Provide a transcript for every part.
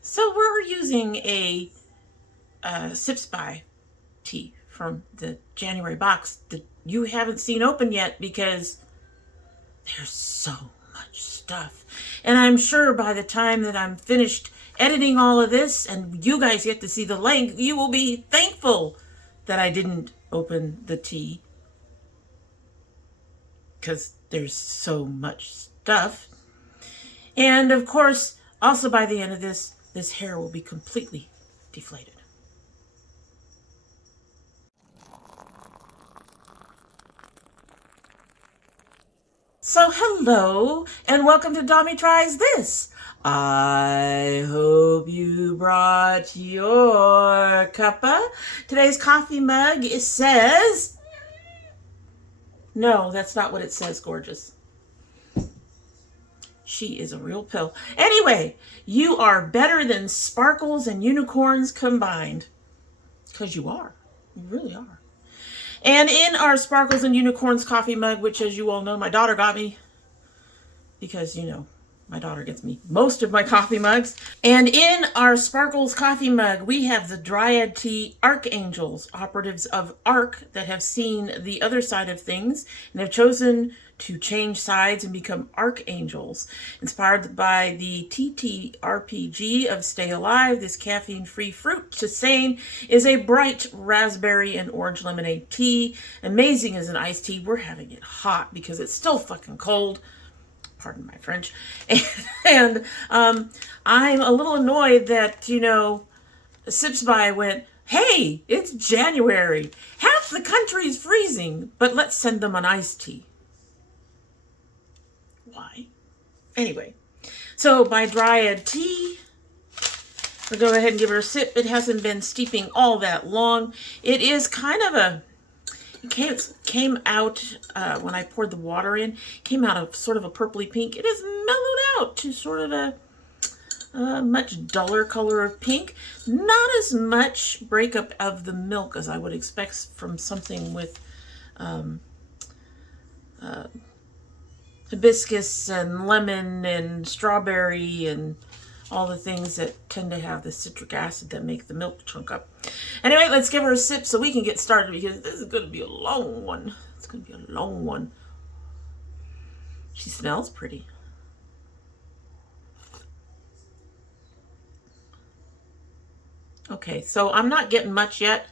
So we're using a Sips by tea from the January box that you haven't seen open yet because there's so much stuff. And I'm sure by the time that I'm finished editing all of this and you guys get to see the length, you will be thankful that I didn't open the tea because there's so much stuff. And of course, also by the end of this hair will be completely deflated. So hello and welcome to domytriesthis. I hope you brought your cuppa. Today's coffee mug, it says... No, that's not what it says, gorgeous. She is a real pill. Anyway, you are better than sparkles and unicorns combined. Because you are. You really are. And in our Sparkles and Unicorns coffee mug, which as you all know, my daughter got me. Because, you know, my daughter gets me most of my coffee mugs. And in our Sparkles coffee mug, we have the Dryad tea Archangels, operatives of Arc that have seen the other side of things and have chosen to change sides and become Archangels. Inspired by the TTRPG of Stay Alive, this caffeine-free fruit tisane is a bright raspberry and orange lemonade tea. Amazing as an iced tea. We're having it hot because it's still fucking cold. Pardon my French. And I'm a little annoyed that, you know, Sips by went, hey, it's January. Half the country is freezing, but let's send them an iced tea. Why? Anyway, so my Dryad tea, we'll go ahead and give her a sip. It hasn't been steeping all that long. It is kind of a, it came out when I poured the water in, came out of sort of a purpley pink. It has mellowed out to sort of a much duller color of pink. Not as much breakup of the milk as I would expect from something with hibiscus and lemon and strawberry and all the things that tend to have the citric acid that make the milk chunk up. Anyway, let's give her a sip so we can get started because this is going to be a long one. It's going to be a long one. She smells pretty. Okay, so I'm not getting much yet.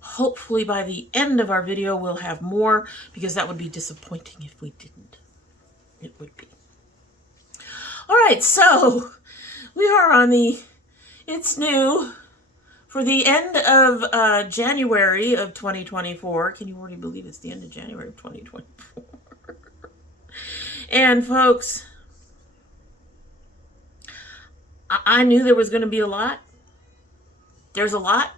Hopefully by the end of our video we'll have more because that would be disappointing if we didn't. It would be. All right, so we are on the, it's new, for the end of January of 2024. Can you already believe it's the end of January of 2024? And folks, I knew there was going to be a lot. There's a lot.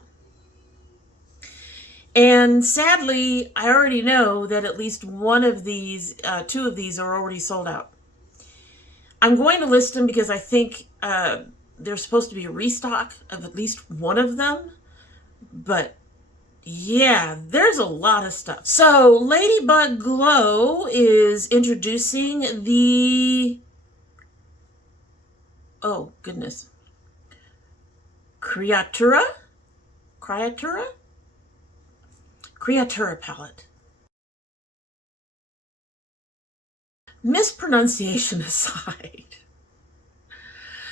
And sadly, I already know that at least one of these, two of these are already sold out. I'm going to list them because I think there's supposed to be a restock of at least one of them. But yeah, there's a lot of stuff. So Ladybug Glow is introducing the, oh goodness, Creatura palette. Mispronunciation aside.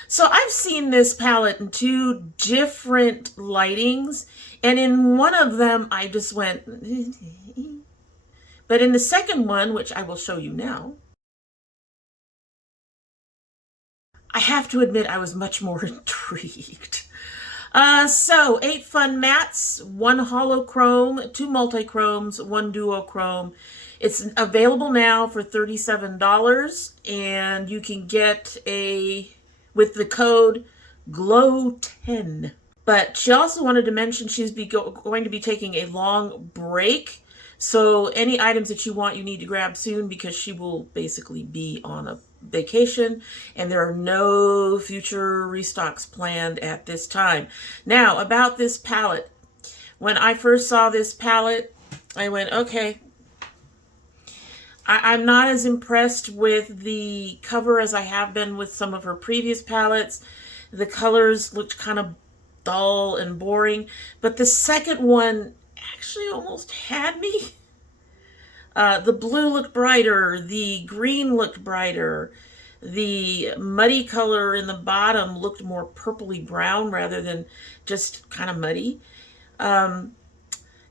So I've seen this palette in two different lightings, and in one of them I just went, but in the second one, which I will show you now, I have to admit I was much more intrigued. So 8 fun mattes, 1 holochrome, 2 multichromes, 1 duochrome. It's available now for $37, and you can get a, with the code GLOW10. But she also wanted to mention she's going to be taking a long break. So any items that you want, you need to grab soon because she will basically be on a vacation and there are no future restocks planned at this time. Now, about this palette. When I first saw this palette, I went, okay. I'm not as impressed with the cover as I have been with some of her previous palettes. The colors looked kind of dull and boring, but the second one actually almost had me. The blue looked brighter, the green looked brighter, the muddy color in the bottom looked more purpley brown rather than just kind of muddy.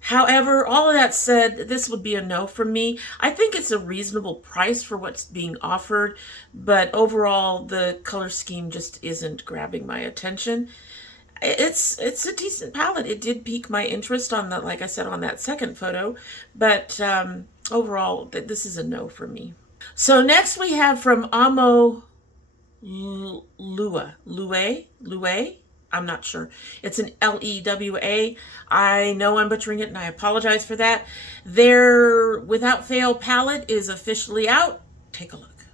However, all of that said, this would be a no from me. I think it's a reasonable price for what's being offered, but overall, the color scheme just isn't grabbing my attention. It's a decent palette. It did pique my interest on that, like I said, on that second photo, but overall, this is a no for me. So next we have from Amo Lua. I'm not sure. It's an Lewa. I know I'm butchering it and I apologize for that. Their Without Fail palette is officially out. Take a look.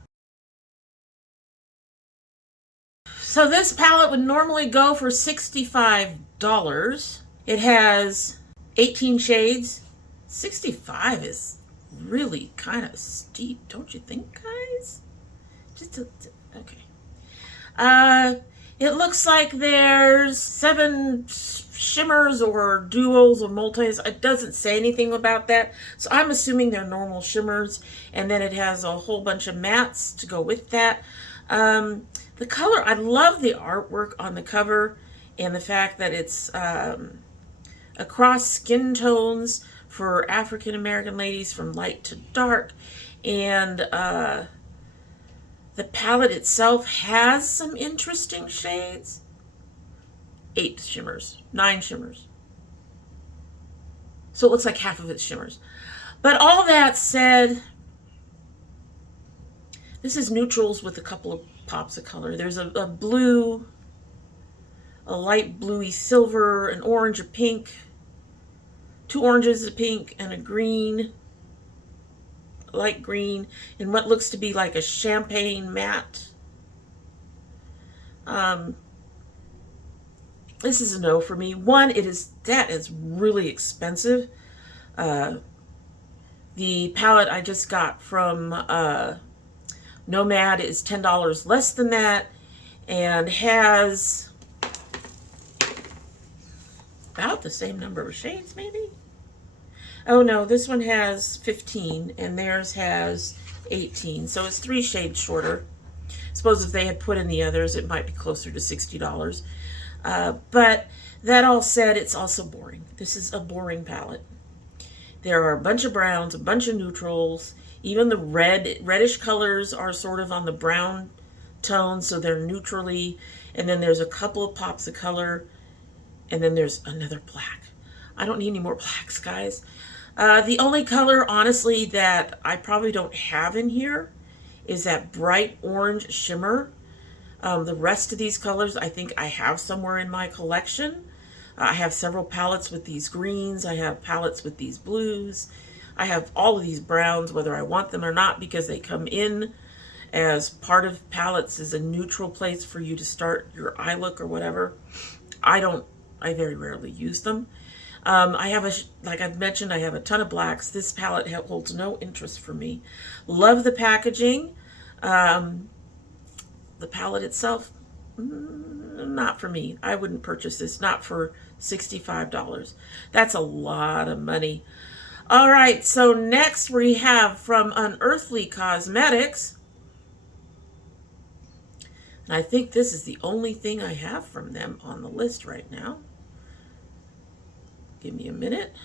So this palette would normally go for $65. It has 18 shades. 65 is really kind of steep, don't you think, guys? Okay. It looks like there's 7 shimmers or duos or multis. It doesn't say anything about that, so I'm assuming they're normal shimmers, and then it has a whole bunch of mattes to go with that. The color, I love the artwork on the cover and the fact that it's across skin tones for African American ladies from light to dark, and the palette itself has some interesting shades. 8 shimmers, 9 shimmers. So it looks like half of it's shimmers. But all that said, this is neutrals with a couple of pops of color. There's a blue, a light bluey silver, an orange, a pink, 2 oranges, a pink, and a green, light green, and what looks to be like a champagne matte. This is a no for me. One, that is really expensive. The palette I just got from Nomad is $10 less than that, and has about the same number of shades, maybe? Oh no, this one has 15 and theirs has 18, so it's 3 shades shorter. Suppose if they had put in the others, it might be closer to $60. But that all said, it's also boring. This is a boring palette. There are a bunch of browns, a bunch of neutrals. Even the reddish colors are sort of on the brown tone, so they're neutrally. And then there's a couple of pops of color, and then there's another black. I don't need any more blacks, guys. The only color, honestly, that I probably don't have in here is that bright orange shimmer. The rest of these colors, I think I have somewhere in my collection. I have several palettes with these greens. I have palettes with these blues. I have all of these browns, whether I want them or not, because they come in as part of palettes as a neutral place for you to start your eye look or whatever. I very rarely use them. I have like I've mentioned, I have a ton of blacks. This palette holds no interest for me. Love the packaging. The palette itself, not for me. I wouldn't purchase this, not for $65. That's a lot of money. All right, so next we have from Unearthly Cosmetics. And I think this is the only thing I have from them on the list right now. Give me a minute.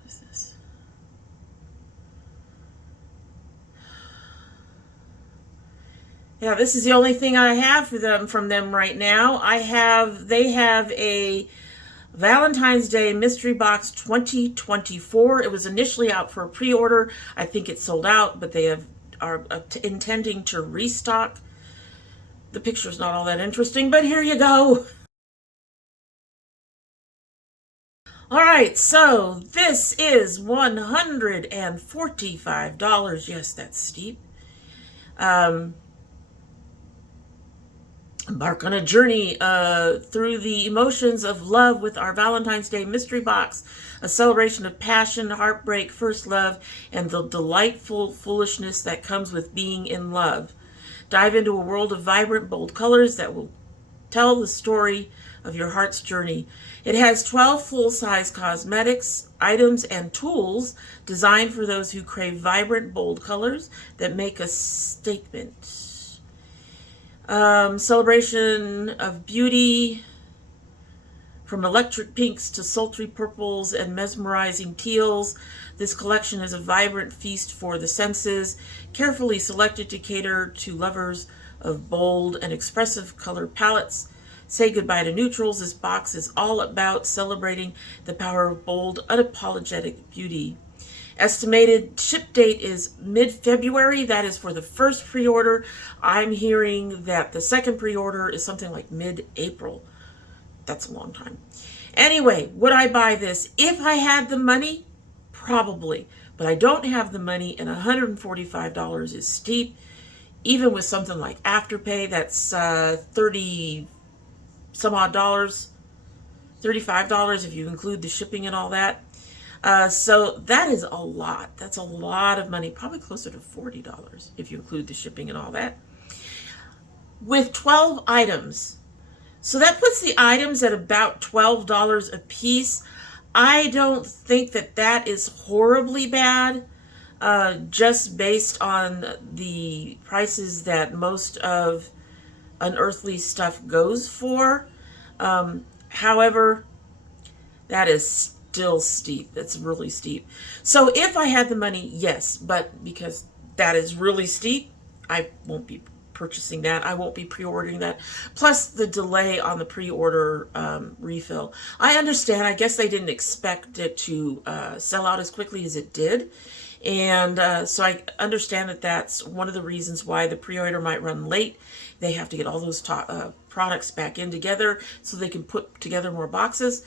What is this? Yeah, this is the only thing I have from them right now. They have a Valentine's Day Mystery Box 2024. It was initially out for a pre-order. I think it's sold out, but they are intending to restock. The picture's not all that interesting, but here you go. All right, so this is $145. Yes, that's steep. Embark on a journey through the emotions of love with our Valentine's Day mystery box, a celebration of passion, heartbreak, first love, and the delightful foolishness that comes with being in love. Dive into a world of vibrant, bold colors that will tell the story of your heart's journey. It has 12 full-size cosmetics, items, and tools designed for those who crave vibrant, bold colors that make a statement. Celebration of beauty, from electric pinks to sultry purples and mesmerizing teals. This collection is a vibrant feast for the senses, carefully selected to cater to lovers of bold and expressive color palettes. Say goodbye to neutrals. This box is all about celebrating the power of bold, unapologetic beauty. Estimated ship date is mid-February. That is for the first pre-order. I'm hearing that the second pre-order is something like mid-April. That's a long time. Anyway, would I buy this? If I had the money, probably. But I don't have the money, and $145 is steep. Even with something like Afterpay, that's 30 some odd dollars. $35 if you include the shipping and all that. So that is a lot. That's a lot of money, probably closer to $40 if you include the shipping and all that. With 12 items. So that puts the items at about $12 a piece. I don't think that that is horribly bad, just based on the prices that most of Unearthly stuff goes for. However, that is still steep. That's really steep. So if I had the money, yes, but because that is really steep, I won't be purchasing that. I won't be pre-ordering that. Plus the delay on the pre-order refill. I understand. I guess they didn't expect it to sell out as quickly as it did. And so I understand that that's one of the reasons why the pre-order might run late. They have to get all those products back in together so they can put together more boxes.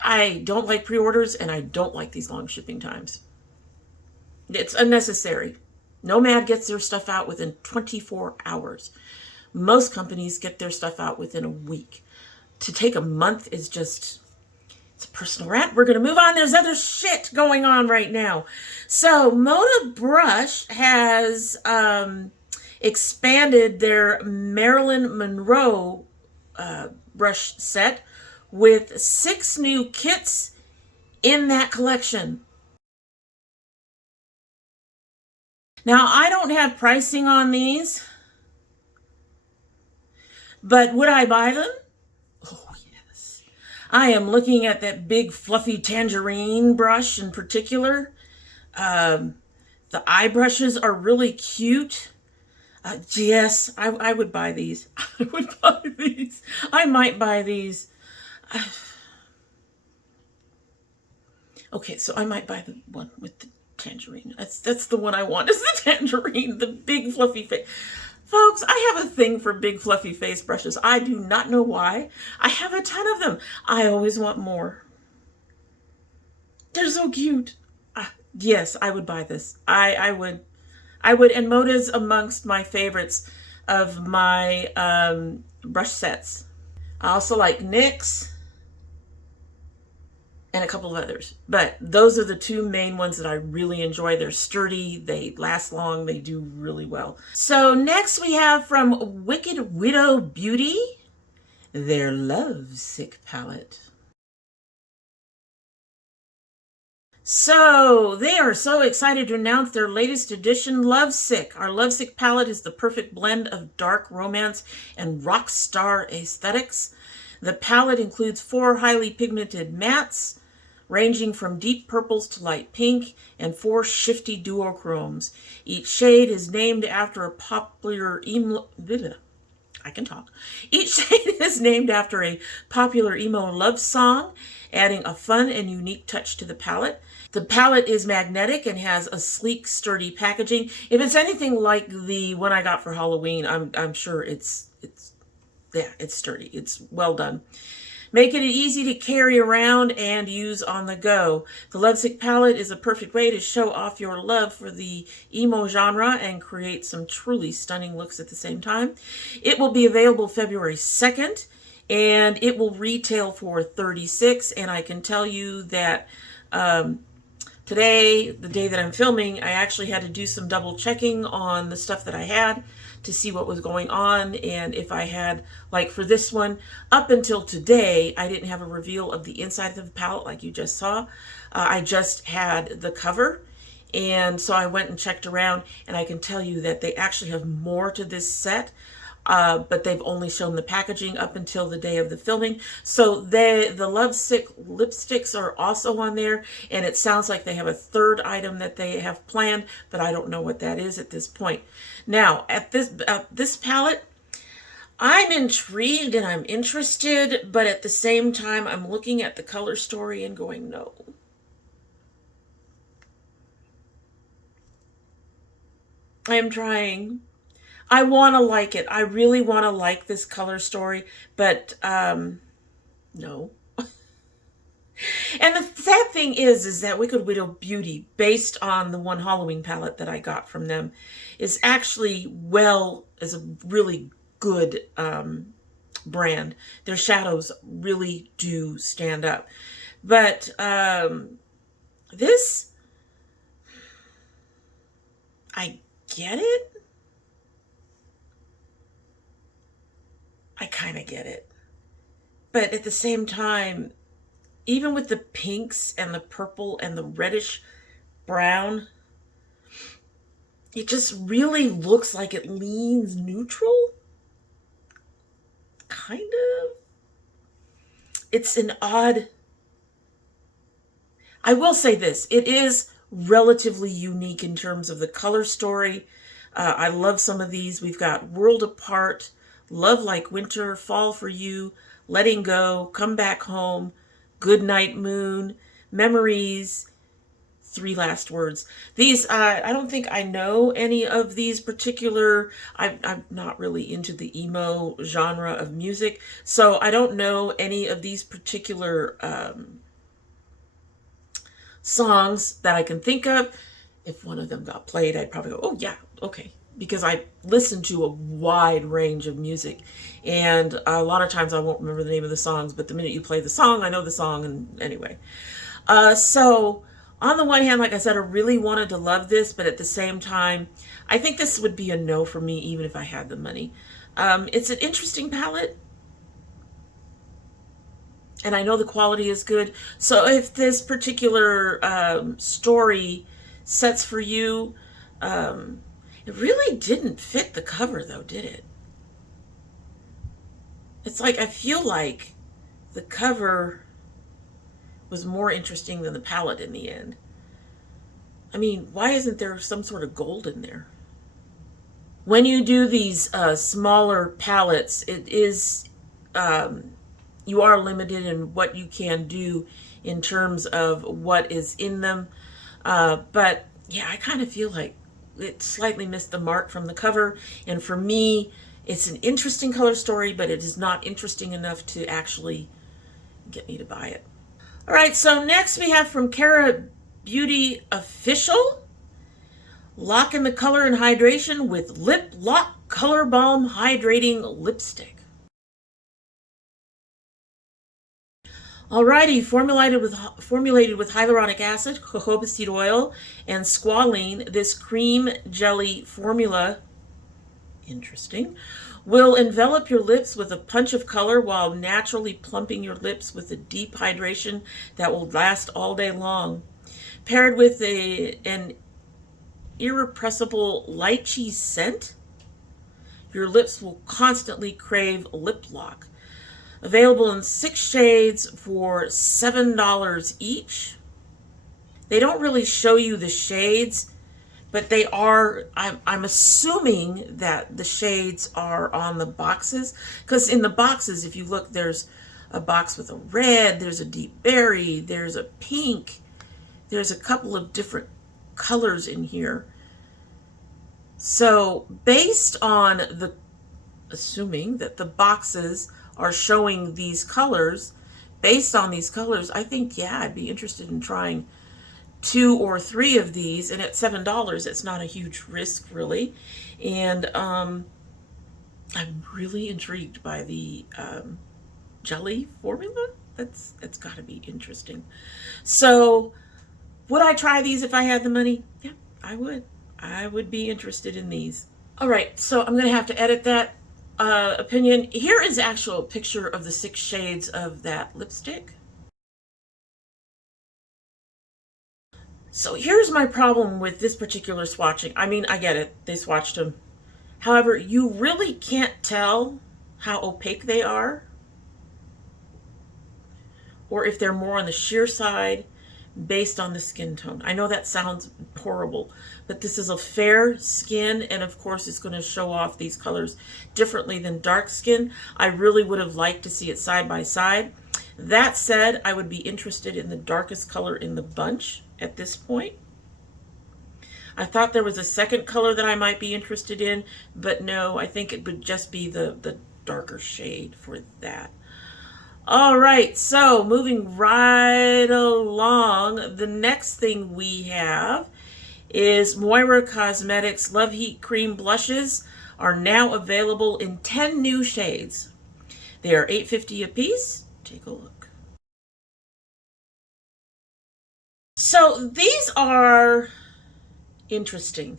I don't like pre-orders, and I don't like these long shipping times. It's unnecessary. Nomad gets their stuff out within 24 hours. Most companies get their stuff out within a week. To take a month is just, it's a personal rant. We're going to move on. There's other shit going on right now. So Moda Brush has expanded their Marilyn Monroe brush set with 6 new kits in that collection. Now, I don't have pricing on these, but would I buy them? Oh, yes. I am looking at that big fluffy tangerine brush in particular. The eye brushes are really cute. Yes, I would buy these. I would buy these. I might buy these. Okay, so I might buy the one with the tangerine. That's the one I want, is the tangerine, the big fluffy face. Folks, I have a thing for big fluffy face brushes. I do not know why. I have a ton of them. I always want more. They're so cute. Yes, I would buy this. I would, and Moda's amongst my favorites of my brush sets. I also like NYX and a couple of others, but those are the 2 main ones that I really enjoy. They're sturdy, they last long, they do really well. So next we have from Wicked Widow Beauty, their Lovesick palette. So they are so excited to announce their latest edition, Lovesick. Our Lovesick palette is the perfect blend of dark romance and rock star aesthetics. The palette includes 4 highly pigmented mattes, ranging from deep purples to light pink, and 4 shifty duochromes. Each shade is named after a popular emo... I can talk. Each shade is named after a popular emo love song, adding a fun and unique touch to the palette. The palette is magnetic and has a sleek, sturdy packaging. If it's anything like the one I got for Halloween, I'm sure it's sturdy. It's well done. Making it easy to carry around and use on the go. The Lovesick palette is a perfect way to show off your love for the emo genre and create some truly stunning looks at the same time. It will be available February 2nd, and it will retail for $36. And I can tell you that today, the day that I'm filming, I actually had to do some double checking on the stuff that I had to see what was going on, and if I had, like for this one, up until today, I didn't have a reveal of the inside of the palette like you just saw. I just had the cover, and so I went and checked around, and I can tell you that they actually have more to this set. But they've only shown the packaging up until the day of the filming. So the Lovesick lipsticks are also on there, and it sounds like they have a third item that they have planned, but I don't know what that is at this point. Now, at this palette, I'm intrigued and I'm interested, but at the same time, I'm looking at the color story and going, no. I am trying. I want to like it. I really want to like this color story, but no. And the sad thing is that Wicked Widow Beauty, based on the one Halloween palette that I got from them, is actually is a really good brand. Their shadows really do stand up. But this, I get it. I kind of get it. But at the same time, even with the pinks and the purple and the reddish brown, it just really looks like it leans neutral. Kind of. It's an odd... I will say this. It is relatively unique in terms of the color story. I love some of these. We've got World Apart, Love Like Winter, Fall for You, Letting Go, Come Back Home, Good Night Moon, Memories, Three Last Words. These, I don't think I know any of these particular, I'm not really into the emo genre of music, so I don't know any of these particular songs that I can think of. If one of them got played, I'd probably go, oh yeah, okay. Because I listen to a wide range of music, and a lot of times I won't remember the name of the songs, but the minute you play the song, I know the song. And anyway, so on the one hand, like I said, I really wanted to love this, but at the same time, I think this would be a no for me even if I had the money. It's an interesting palette, and I know the quality is good. So if this particular story sets for you, it really didn't fit the cover, though, did it? It's like, I feel like the cover was more interesting than the palette in the end. I mean, why isn't there some sort of gold in there? When you do these smaller palettes, it is, you are limited in what you can do in terms of what is in them. But yeah, I kind of feel like it slightly missed the mark from the cover, and for me, it's an interesting color story, but it is not interesting enough to actually get me to buy it. All right, so next we have from Kara Beauty Official, Lock in the Color and Hydration with Lip Lock Color Balm Hydrating Lipstick. Alrighty, formulated with hyaluronic acid, jojoba seed oil, and squalene, this cream jelly formula, interesting, will envelop your lips with a punch of color while naturally plumping your lips with a deep hydration that will last all day long. Paired with an irrepressible lychee scent, your lips will constantly crave lip lock. Available in 6 shades for $7 each. They don't really show you the shades, but they are, I'm assuming that the shades are on the boxes, because in the boxes, if you look, there's a box with a red, there's a deep berry, there's a pink, there's a couple of different colors in here. So based on assuming that the boxes are showing these colors, based on these colors, I think, yeah, I'd be interested in trying 2 or 3 of these. And at $7, it's not a huge risk, really. And I'm really intrigued by the jelly formula. That's got to be interesting. So, would I try these if I had the money? Yeah, I would. I would be interested in these. All right, so I'm going to have to edit that opinion. Here is actual picture of the 6 shades of that lipstick. So here's my problem with this particular swatching. I mean, I get it. They swatched them. However, you really can't tell how opaque they are, or if they're more on the sheer side based on the skin tone. I know that sounds horrible, but this is a fair skin, and of course it's going to show off these colors differently than dark skin. I really would have liked to see it side by side. That said, I would be interested in the darkest color in the bunch at this point. I thought there was a second color that I might be interested in, but no, I think it would just be the darker shade for that. All right, so moving right along, the next thing we have is Moira Cosmetics Love Heat Cream Blushes are now available in 10 new shades. They are $8.50 a piece. Take a look. So these are interesting.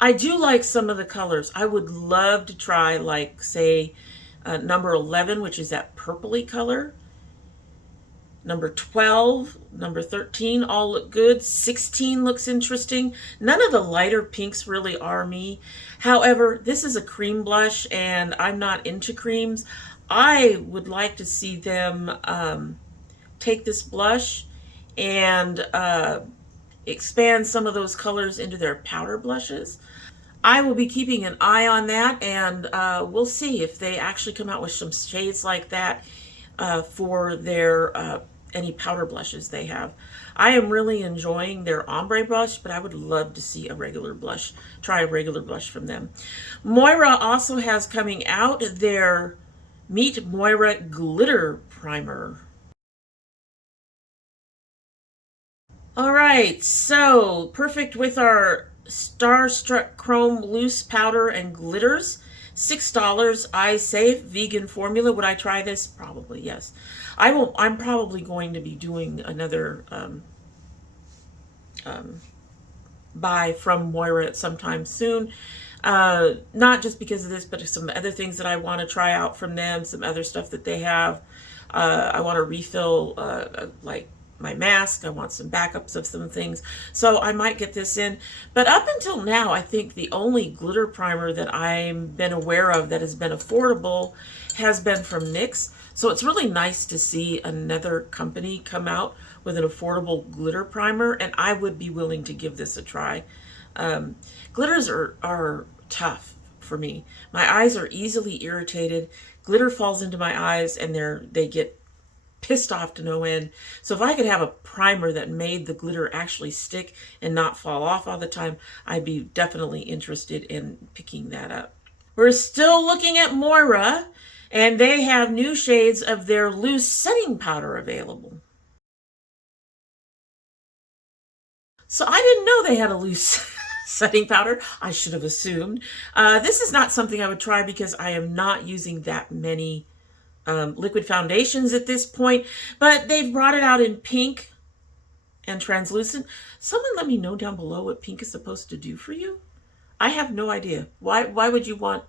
I do like some of the colors. I would love to try, like, say, number 11, which is that purpley color. Number 12, number 13 all look good. 16 looks interesting. None of the lighter pinks really are me. However, this is a cream blush, and I'm not into creams. I would like to see them take this blush and expand some of those colors into their powder blushes. I will be keeping an eye on that, and we'll see if they actually come out with some shades like that for their any powder blushes they have. I am really enjoying their ombre blush, but I would love to see a regular blush, try a regular blush from them. Moira also has coming out their Meet Moira Glitter Primer. All right, so perfect with our Starstruck Chrome Loose Powder and Glitters. $6, I say. Vegan formula. Would I try this? Probably, yes. I'm probably going to be doing another buy from Moira at sometime soon. Not just because of this, but some other things that I want to try out from them, some other stuff that they have. I want to refill, like, my mask. I want some backups of some things. So I might get this in. But up until now, I think the only glitter primer that I've been aware of that has been affordable has been from NYX. So it's really nice to see another company come out with an affordable glitter primer, and I would be willing to give this a try. Glitters are tough for me. My eyes are easily irritated. Glitter falls into my eyes, and they get pissed off to no end. So if I could have a primer that made the glitter actually stick and not fall off all the time, I'd be definitely interested in picking that up. We're still looking at Moira, and they have new shades of their loose setting powder available. So I didn't know they had a loose setting powder. I should have assumed. This is not something I would try because I am not using that many liquid foundations at this point, but they've brought it out in pink and translucent. Someone let me know down below what pink is supposed to do for you. I have no idea. Why would you want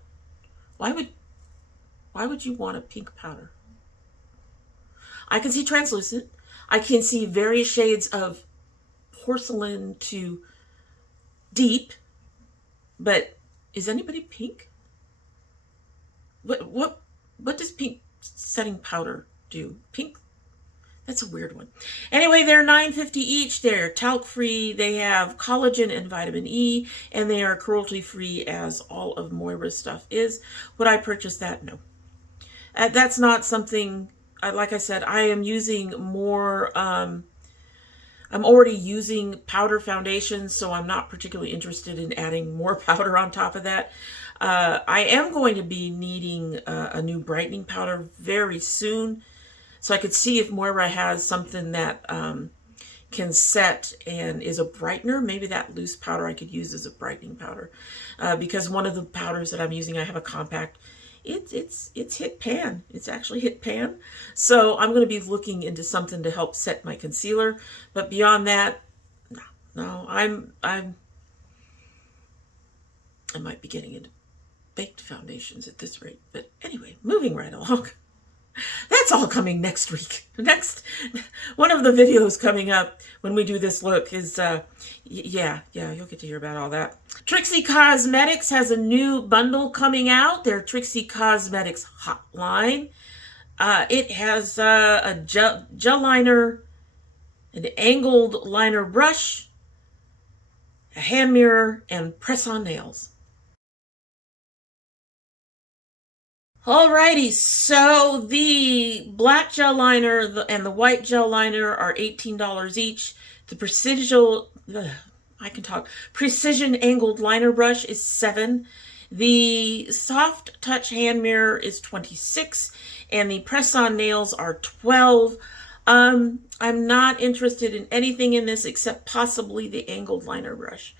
a pink powder? I can see translucent. I can see various shades of porcelain to deep, but is anybody pink? What does pink setting powder do? Pink, that's a weird one. Anyway, they're $9.50 each. They're talc free. They have collagen and vitamin E, and they are cruelty free, as all of Moira's stuff is. Would I purchase that? No. That's not something, like I said, I am using more, I'm already using powder foundation, so I'm not particularly interested in adding more powder on top of that. I am going to be needing a new brightening powder very soon. So I could see if Moira has something that can set and is a brightener. Maybe that loose powder I could use as a brightening powder. Because one of the powders that I'm using, I have a compact. It's hit pan. It's actually hit pan. So I'm going to be looking into something to help set my concealer. But beyond that, no, I might be getting into baked foundations at this rate. But anyway, moving right along. That's all coming next week. Next, one of the videos coming up when we do this look is, yeah, you'll get to hear about all that. Trixie Cosmetics has a new bundle coming out, their Trixie Cosmetics Hotline. It has a gel liner, an angled liner brush, a hand mirror, and press-on nails. Alrighty, so the black gel liner and the white gel liner are $18 each. The precision angled liner brush is $7. The soft touch hand mirror is $26, and the press-on nails are $12. I'm not interested in anything in this except possibly the angled liner brush.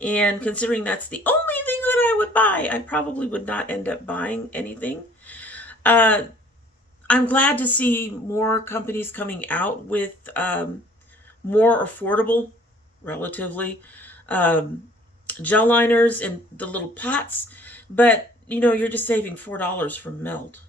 And considering that's the only thing that I would buy, I probably would not end up buying anything. I'm glad to see more companies coming out with more affordable, relatively, gel liners in the little pots. But, you're just saving $4 from melt.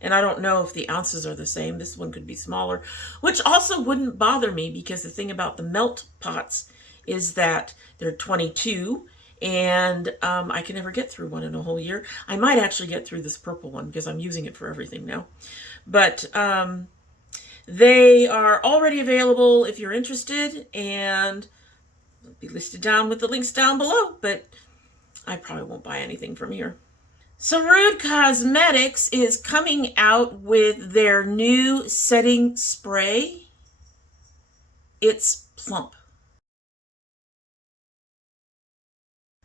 And I don't know if the ounces are the same. This one could be smaller, which also wouldn't bother me because the thing about the melt pots is that they're 22 and I can never get through one in a whole year. I might actually get through this purple one because I'm using it for everything now. But they are already available if you're interested, and they'll be listed down with the links down below, but I probably won't buy anything from here. So Rude Cosmetics is coming out with their new setting spray. It's plump.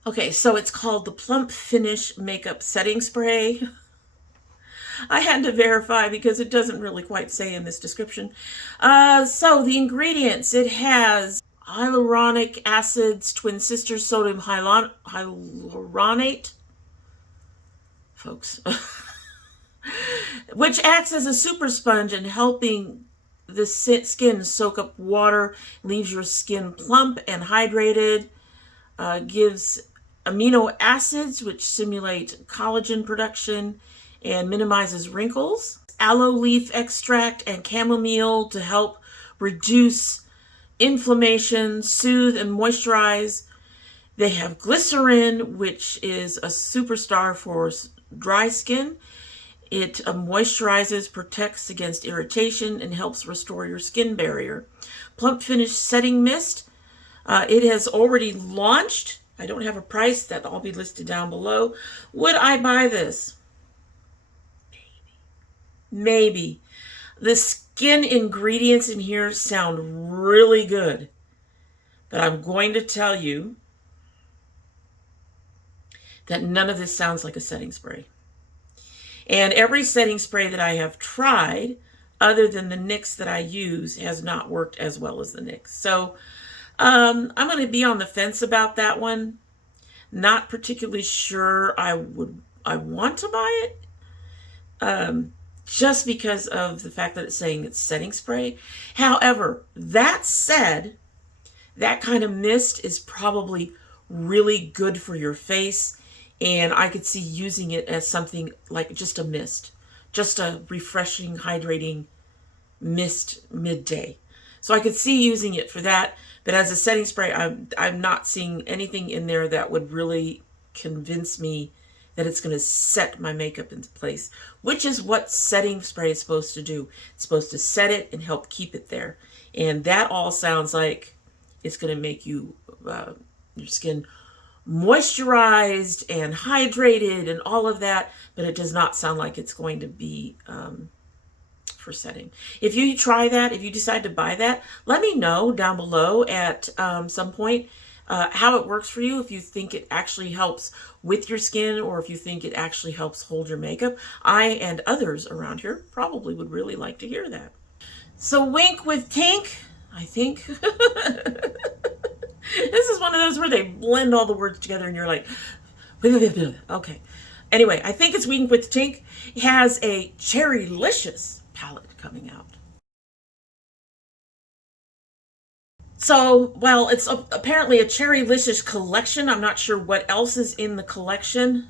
Okay, so it's called the Plump Finish Makeup Setting Spray. I had to verify because it doesn't really quite say in this description. So the ingredients, it has hyaluronic acids, twin sister sodium hyaluronate, folks, which acts as a super sponge in helping the skin soak up water, leaves your skin plump and hydrated, gives amino acids, which simulate collagen production and minimizes wrinkles, aloe leaf extract and chamomile to help reduce inflammation, soothe and moisturize. They have glycerin, which is a superstar for dry skin. It moisturizes, protects against irritation, and helps restore your skin barrier. Plump Finish Setting Mist. It has already launched. I don't have a price. That'll all be listed down below. Would I buy this? Maybe. The skin ingredients in here sound really good. But I'm going to tell you that none of this sounds like a setting spray. And every setting spray that I have tried, other than the NYX that I use, has not worked as well as the NYX. So I'm going to be on the fence about that one. Not particularly sure I want to buy it. Just because of the fact that it's saying it's setting spray. However, that said, that kind of mist is probably really good for your face. And I could see using it as something like just a mist. Just a refreshing, hydrating mist midday. So I could see using it for that. But as a setting spray, I'm not seeing anything in there that would really convince me that it's going to set my makeup into place, which is what setting spray is supposed to do. It's supposed to set it and help keep it there. And that all sounds like it's going to make you, your skin moisturized and hydrated and all of that, but it does not sound like it's going to be for setting. If you try that, if you decide to buy that, let me know down below at some point. how it works for you, if you think it actually helps with your skin or if you think it actually helps hold your makeup. I and others around here probably would really like to hear that. So wink with Tink, I think. This is one of those where they blend all the words together and you're like, okay. Anyway, I think it's Wink with Tink. It has a Cherrylicious palette coming out. So, well, it's apparently a Cherrylicious collection. I'm not sure what else is in the collection.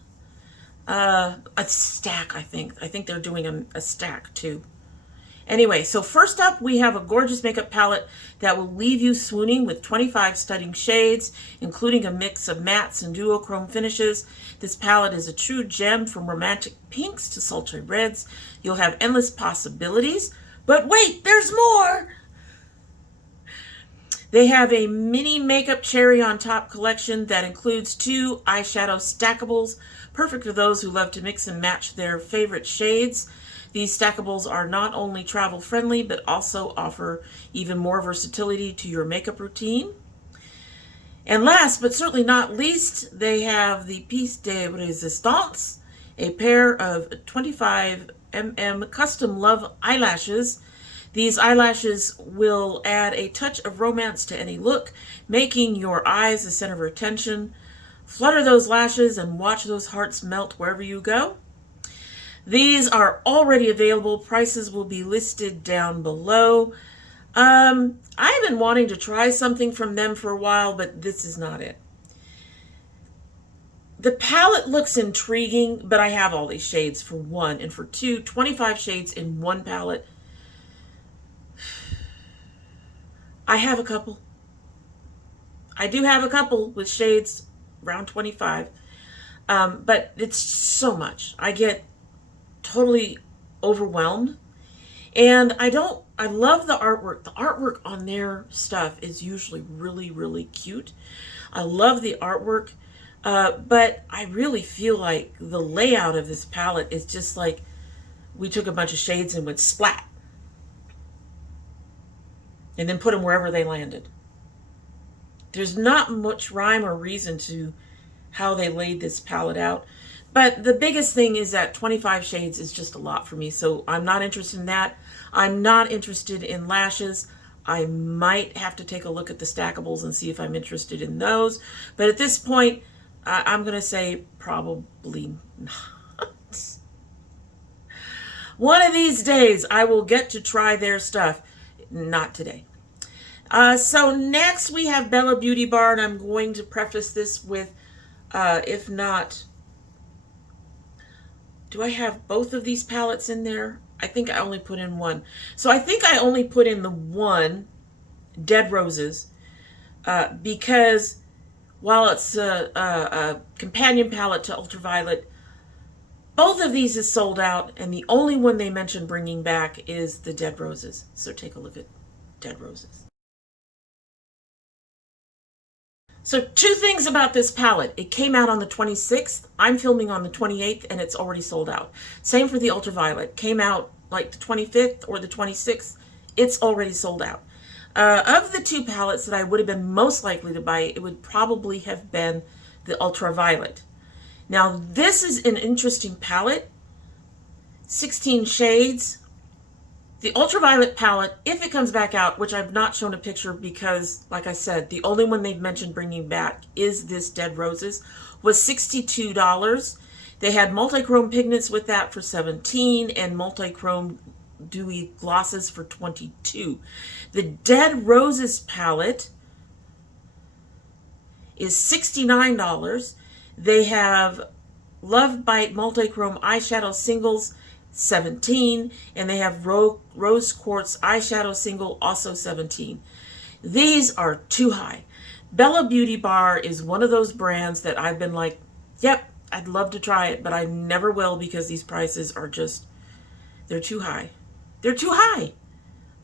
A stack, I think. I think they're doing a stack, too. Anyway, so first up, we have a gorgeous makeup palette that will leave you swooning with 25 stunning shades, including a mix of mattes and duochrome finishes. This palette is a true gem from romantic pinks to sultry reds. You'll have endless possibilities. But wait, there's more! They have a mini makeup cherry on top collection that includes 2 eyeshadow stackables, perfect for those who love to mix and match their favorite shades. These stackables are not only travel friendly, but also offer even more versatility to your makeup routine. And last, but certainly not least, they have the Piece de Resistance, a pair of 25mm custom love eyelashes. These eyelashes will add a touch of romance to any look, making your eyes the center of attention. Flutter those lashes and watch those hearts melt wherever you go. These are already available. Prices will be listed down below. I've been wanting to try something from them for a while, but this is not it. The palette looks intriguing, but I have all these shades for one, and for two, 25 shades in one palette. I have a couple. I do have a couple with shades around 25, but it's so much. I get totally overwhelmed, and I love the artwork. The artwork on their stuff is usually really, really cute. I love the artwork, but I really feel like the layout of this palette is just like we took a bunch of shades and went splat and then put them wherever they landed. There's not much rhyme or reason to how they laid this palette out. But the biggest thing is that 25 shades is just a lot for me, so I'm not interested in that. I'm not interested in lashes. I might have to take a look at the stackables and see if I'm interested in those. But at this point, I'm going to say probably not. One of these days, I will get to try their stuff. Not today. So next we have Bella Beauty Bar, and I'm going to preface this with, if not... Do I have both of these palettes in there? I think I only put in one. So I think I only put in the one, Dead Roses, because while it's a companion palette to Ultraviolet, both of these is sold out, and the only one they mentioned bringing back is the Dead Roses. So take a look at Dead Roses. So 2 things about this palette. It came out on the 26th. I'm filming on the 28th, and it's already sold out. Same for the Ultraviolet. Came out like the 25th or the 26th. It's already sold out. Of the 2 palettes that I would have been most likely to buy, it would probably have been the Ultraviolet. Now, this is an interesting palette. 16 shades. The Ultraviolet palette, if it comes back out, which I've not shown a picture because, like I said, the only one they've mentioned bringing back is this Dead Roses, was $62. They had multi-chrome pigments with that for $17 and multi-chrome dewy glosses for $22. The Dead Roses palette is $69. They have Love Bite multi-chrome eyeshadow singles, $17, and they have Rose Quartz eyeshadow single, also $17. These are too high. Bella Beauty Bar is one of those brands that I've been like, yep, I'd love to try it, but I never will because these prices are just, they're too high. They're too high.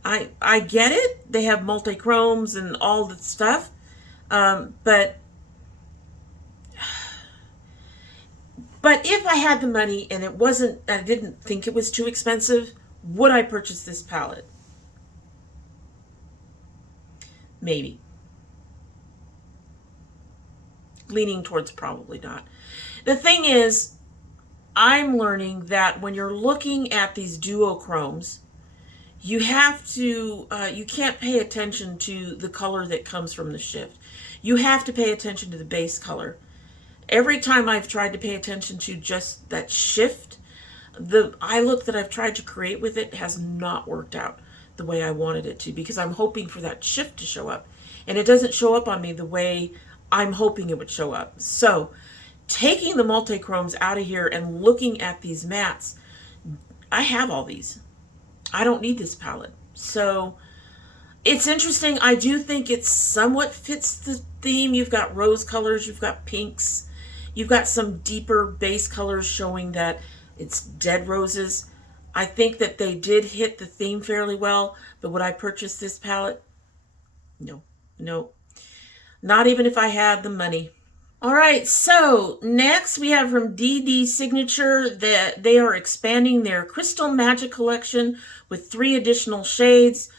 I get it. They have multi-chromes and all the stuff, but if I had the money and I didn't think it was too expensive, would I purchase this palette? Maybe. leaning towards probably not. The thing is, I'm learning that when you're looking at these duochromes, you have to, you can't pay attention to the color that comes from the shift. You have to pay attention to the base color. Every time I've tried to pay attention to just that shift, the eye look that I've tried to create with it has not worked out the way I wanted it to, because I'm hoping for that shift to show up. And it doesn't show up on me the way I'm hoping it would show up. So taking the multi-chromes out of here and looking at these mattes, I have all these. I don't need this palette. So it's interesting. I do think it somewhat fits the theme. You've got rose colors, you've got pinks, you've got some deeper base colors showing that it's dead roses. I think that they did hit the theme fairly well, but would I purchase this palette? No, no. Not even if I had the money. All right, so next we have from DD Signature that they are expanding their Crystal Magic collection with 3 additional shades.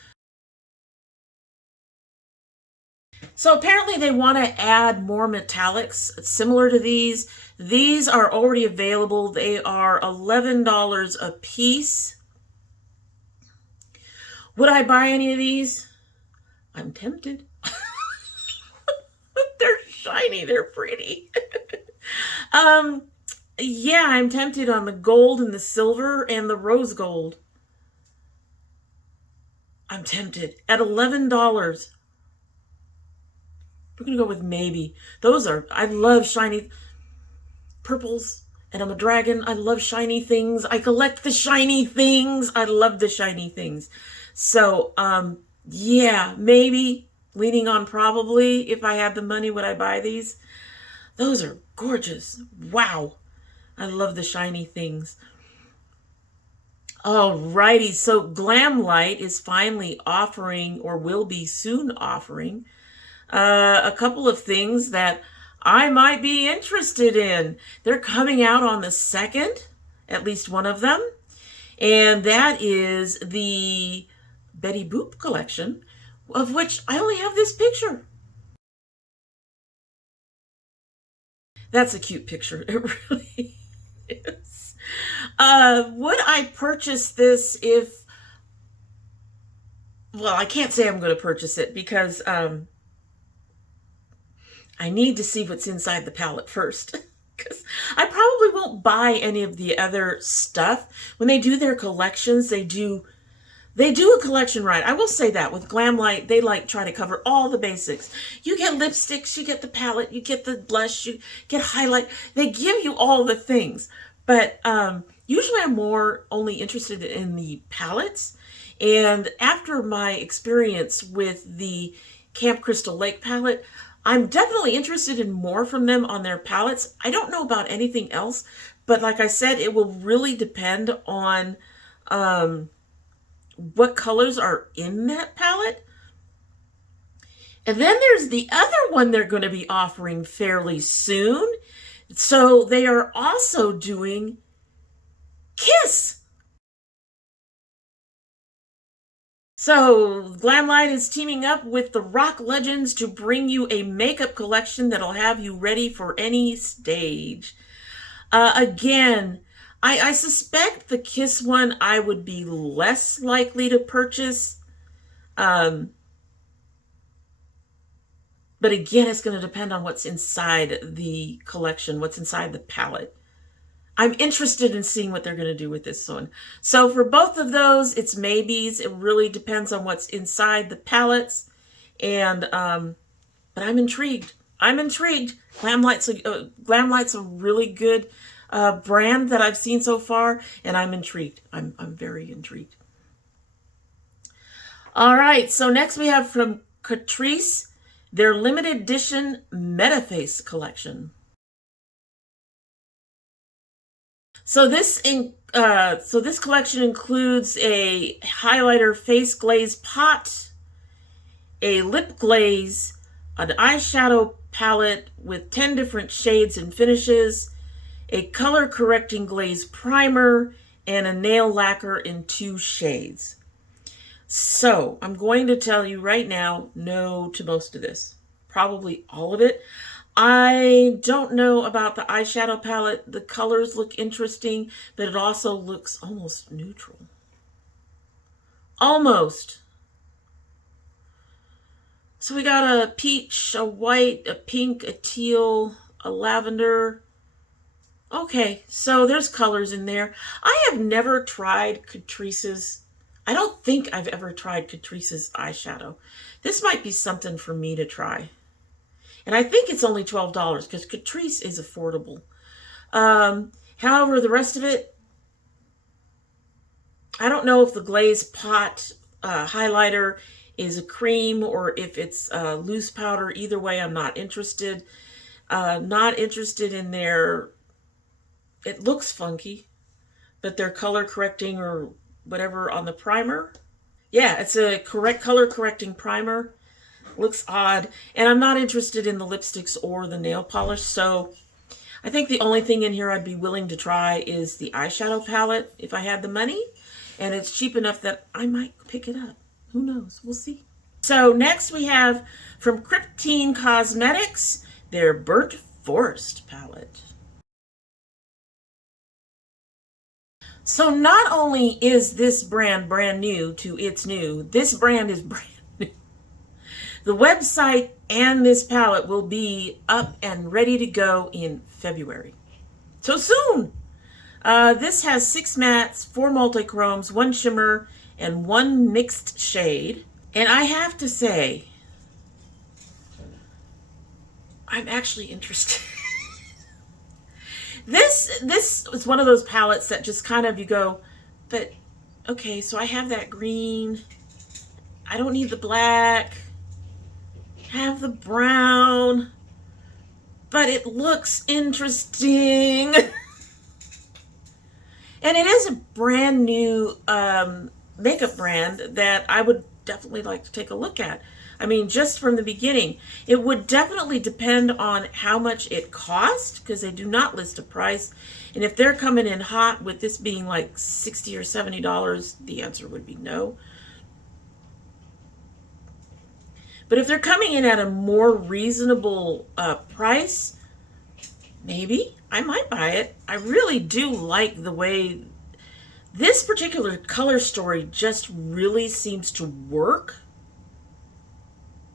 So apparently they want to add more metallics similar to these. These are already available. They are $11 a piece. Would I buy any of these? I'm tempted. They're shiny, they're pretty. Yeah, I'm tempted on the gold and the silver and the rose gold. I'm tempted. At $11. We're going to go with maybe. Those are, I love shiny purples, and I'm a dragon. I love shiny things. I collect the shiny things. I love the shiny things. So, yeah, maybe. Leaning on probably. If I had the money, would I buy these? Those are gorgeous. Wow. I love the shiny things. Alrighty, so Glamlite is finally offering, or will be soon offering, a couple of things that I might be interested in. They're coming out on the 2nd, at least one of them, and that is the Betty Boop collection, of which I only have this picture. That's a cute picture. It really is. Would I purchase this if... Well, I can't say I'm going to purchase it because I need to see what's inside the palette first. Because I probably won't buy any of the other stuff. When they do their collections, they do a collection right. I will say that with Glamlite, they like try to cover all the basics. You get lipsticks, you get the palette, you get the blush, you get highlight. They give you all the things. But usually I'm more only interested in the palettes. And after my experience with the Camp Crystal Lake palette, I'm definitely interested in more from them on their palettes. I don't know about anything else, but like I said, it will really depend on what colors are in that palette. And then there's the other one they're going to be offering fairly soon. So they are also doing Kiss. So Glamlite is teaming up with the Rock Legends to bring you a makeup collection that'll have you ready for any stage. Again, I suspect the Kiss one I would be less likely to purchase. But again, it's going to depend on what's inside the collection, what's inside the palette. I'm interested in seeing what they're going to do with this one. So for both of those, it's maybes. It really depends on what's inside the palettes. And, but I'm intrigued. I'm intrigued. Glamlite's a really good brand that I've seen so far, and I'm intrigued. I'm very intrigued. All right, so next we have from Catrice, their limited edition Metaface collection. So this collection includes a highlighter face glaze pot, a lip glaze, an eyeshadow palette with 10 different shades and finishes, a color correcting glaze primer, and a nail lacquer in 2 shades. So I'm going to tell you right now, no to most of this. Probably all of it. I don't know about the eyeshadow palette. The colors look interesting, but it also looks almost neutral. Almost. So we got a peach, a white, a pink, a teal, a lavender. Okay, so there's colors in there. I have never tried Catrice's. I don't think I've ever tried Catrice's eyeshadow. This might be something for me to try. And I think it's only $12 because Catrice is affordable. However, the rest of it, I don't know if the Glaze Pot highlighter is a cream or if it's loose powder. Either way, I'm not interested. Not interested in their, it looks funky, but their color correcting or whatever on the primer. Yeah, it's a correct color correcting primer. Looks odd. And I'm not interested in the lipsticks or the nail polish. So I think the only thing in here I'd be willing to try is the eyeshadow palette if I had the money. And it's cheap enough that I might pick it up. Who knows? We'll see. So next we have from Kryptein Cosmetics, their Burnt Forest palette. So not only is this brand brand new to It's New, this brand is brand new. The website and this palette will be up and ready to go in February. So soon! This has 6 mattes, 4 multi-chromes, 1 shimmer, and 1 mixed shade. And I have to say, I'm actually interested. This is one of those palettes that just kind of you go, but okay, so I have that green. I don't need the black. Have the brown. But it looks interesting. And it is a brand new makeup brand that I would definitely like to take a look at. I mean, just from the beginning, it would definitely depend on how much it cost because they do not list a price. And if they're coming in hot with this being like $60 or $70, the answer would be no. But if they're coming in at a more reasonable price, maybe I might buy it. I really do like the way this particular color story just really seems to work.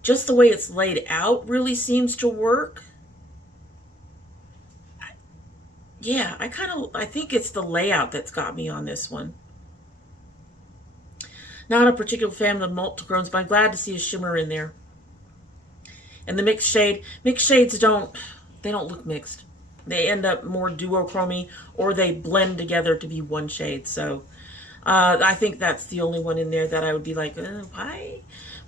Just the way it's laid out really seems to work. Yeah, I think it's the layout that's got me on this one. Not a particular fan of the multi-chromes, but I'm glad to see a shimmer in there. And the mixed shades don't look mixed. They end up more duochromy or they blend together to be one shade. So I think that's the only one in there that I would be like, why?